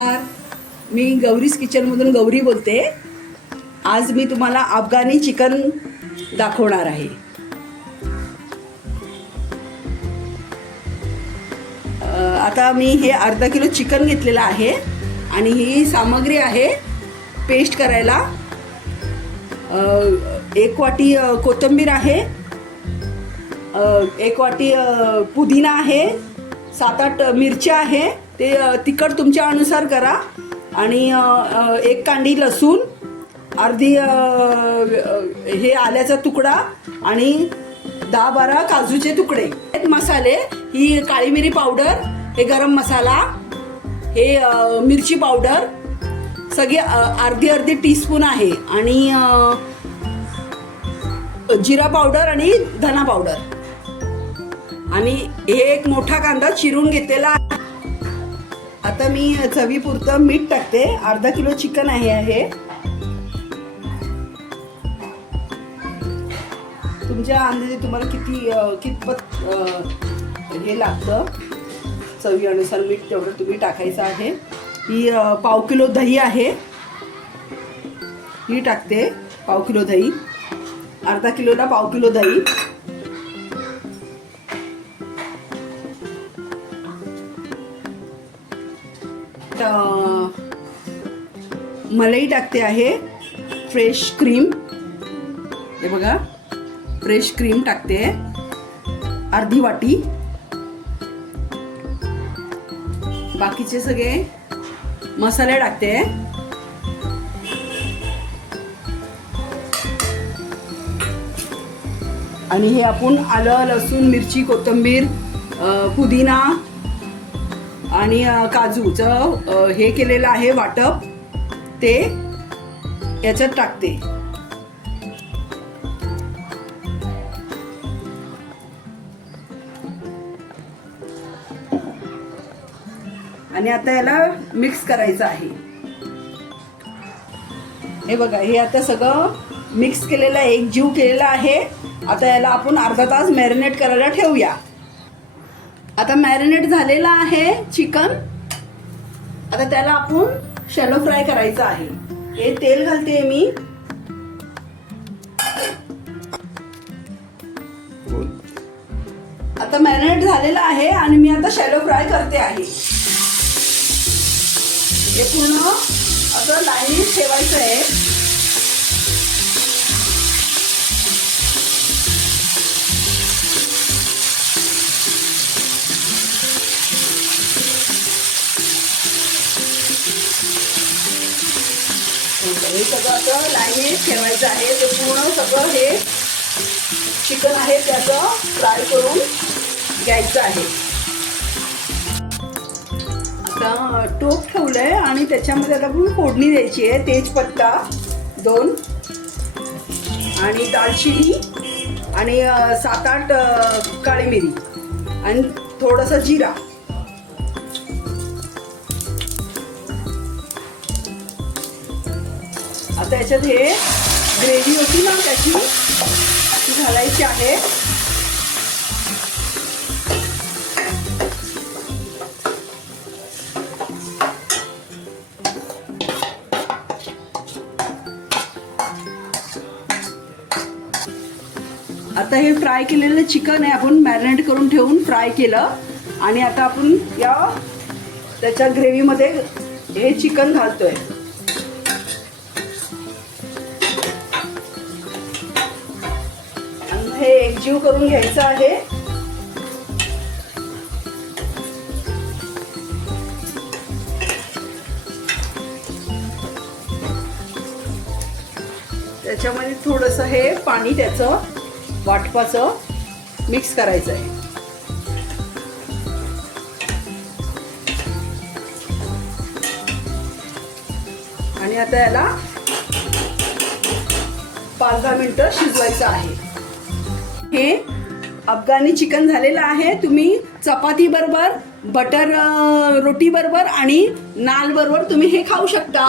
मी गौरीज किचनमधून गौरी बोलते। आज मी तुम्हाला अफगाणी चिकन दाखवणार आहे। आता मी हे अर्धा किलो चिकन घेतलेलं आहे आणि ही सामग्री आहे पेस्ट करायला। 1 वाटी कोथिंबीर आहे, 1 वाटी पुदिना आहे, 7-8 मिरच्या आहे, ते तिखट तुमच्या अनुसार करा, आणि 1 कांडी लसूण, अर्धी हे आल्याचा तुकडा आणि 10-12 काजूचे तुकडे। मसाले ही काळी मिरी पावडर, हे गरम मसाला, हे मिरची पावडर सगळे अर्धी टीस्पून आहे, आणि जिरा पावडर आणि धना पावडर, आणि हे एक मोठा कांदा चिरून घेतलेला आहे। आता मी चवीपुरतं मीठ टाकते। अर्धा किलो चिकन आहे। तुमच्या अंदाजे तुम्हाला कितपत हे लागतं चवी अनुसार मीठ तेवढं तुम्ही टाकायचं आहे। ही पाव किलो दही आहे, ही टाकते पाव किलो दही। अर्धा किलोला पाव किलो दही। मलाई टाकते आहे, फ्रेश क्रीम, हे बघा फ्रेश क्रीम टाकते अर्धी वाटी। बाकीचे सगळे मसाले टाकते। आणि हे आपण आलं, लसूण, मिरची, कोथिंबीर, पुदिना आणि काजूचं हे केलेलं आहे वाटप, ते याच्यात टाकते। आणि आता याला मिक्स करायचं आहे। हे बघा, हे आता सगळं मिक्स केलेलं आहे, एकजीव केलेला आहे। आता याला आपण अर्धा तास मॅरिनेट करायला ठेवूया। आता मॅरिनेट झालेला आहे चिकन। आता त्याला आपण शॅलो फ्राय करायचं आहे। हे तेल घालते मी, आता मॅरिनेट झालेला आहे आणि मी आता शॅलो फ्राय करते आहे। हे पूर्ण असं लाईनीत ठेवायचं आहे। हे सगळं असं लाईनीत ठेवायचं आहे। ते पूर्ण सगळं हे चिकन आहे त्याचं फ्राय करून घ्यायचं आहे। आता टोप ठेवलंय आणि त्याच्यामध्ये आता आपण फोडणी द्यायची आहे। तेजपत्ता 2 आणि दालचिनी आणि 7-8 काळी मिरी आणि थोडासा जिरा। आता याच्यात हे ग्रेव्ही होती ना त्याची, ती घालायची आहे। आता हे फ्राय केलेलं चिकन आहे, आपण मॅरिनेट करून ठेवून फ्राय केलं, आणि आता आपण त्याच्या ग्रेव्हीमध्ये हे चिकन घालतोय। आणि हे एकजीव करून घ्यायचं आहे। त्याच्यामध्ये थोडंसं हे पाणी त्याचं वाटपाचं मिक्स करायचं आहे। आणि आता याला 5-10 मिनिटं शिजवायचं आहे। हे अफगाणी चिकन झालेलं आहे। तुम्ही चपाती बरोबर, बटर रोटी बरोबर आणि नाल बरोबर तुम्ही हे खाऊ शकता।